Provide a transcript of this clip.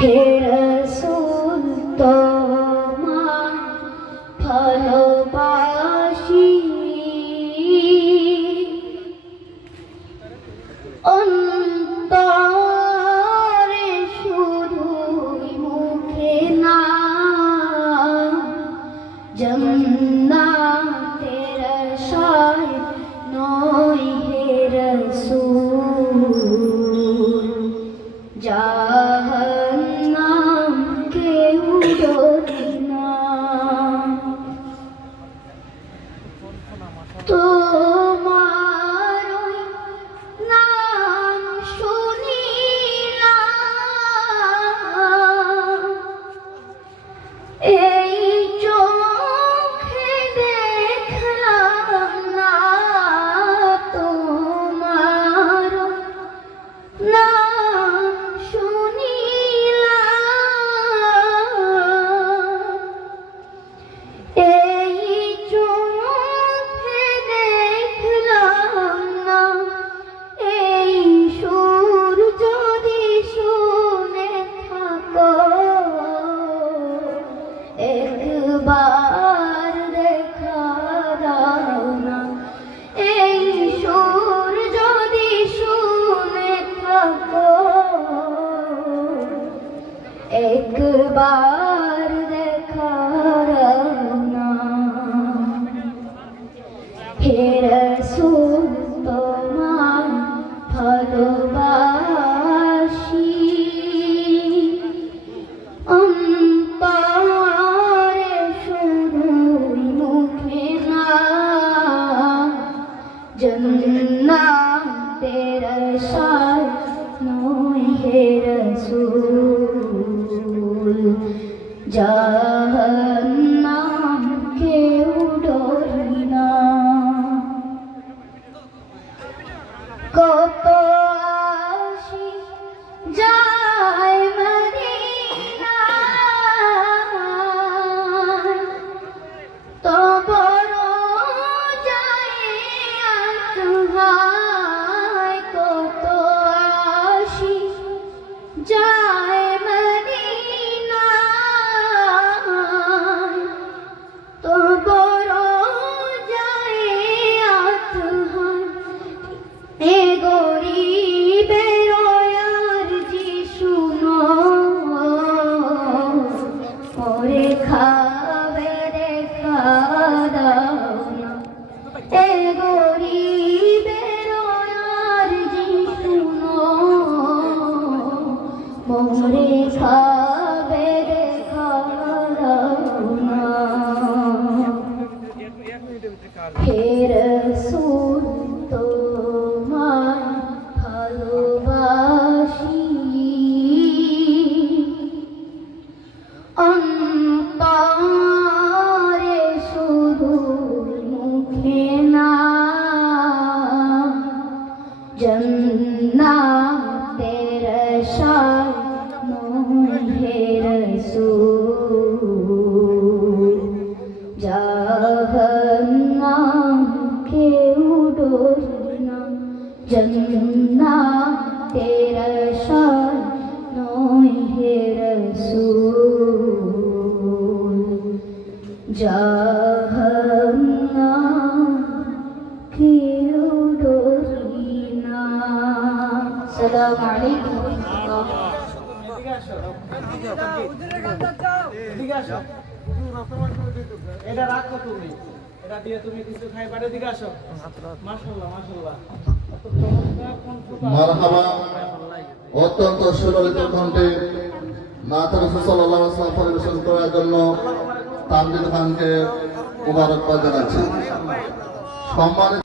হে রাসূল তোমায় ভালোবাসি, অন্তরে শুধুই মুখে না, জান্নাতের আশায় নয় হে রাসূল, জাহান্নাম কেউ ডরে না। তোমার ওই নাম শুনিলাম, এই চোখে দেখলাম না, তোমার নাম শুনিলাম, এই চোখে দেখলাম না, এই সুর যদি শুনে থাকো, একবার দেখা দাও না, এই সুর যদি শুনে থাকো, একবার দেখা দাও না। হে রাসূল তোমায় ভালোবাসি, অন্তরে শুধুই মুখে না, জান্নাতের আশায় নয় হে রাসূল, জাহান্নাম কেউ ডরে না। কত আশিক যায় মদিনায়, তবর যায় আত্মহায়, কত আশিক যায় মদিনায়, তবর যায় আত্মহায়, এ গরিবের আরজি শুনো, ওরে খাবে দেখা দাও না, এ গরিবের আরজি শুনো, মোরে খাবে দেখা দাও না। হে রাসূল তোমায় ভালোবাসি, অন্তরে শুধুই মুখে না, জান্নাতের আশায় নয় হে রাসূল, জাহান্নাম কেউ ডরে না, জান্নাতের আশায় নয় হে রাসূল, জাহান্নাম কেউ ডরে না। আসসালামু আলাইকুম। এটা রাখো তুমি, এটা দিয়ে তুমি কিছু খাইবারে দিকে আসো। মাশাআল্লাহ মাশাআল্লাহ, মারহাবা। অত্যন্ত সুললিত কণ্ঠে নাথ রাসূল সাল্লাল্লাহু আলাইহি ওয়াসাল্লাম পরিবেশন করার জন্য তামজিদ খানকে মুবারকবাদ জানাচ্ছি। সম্মানিত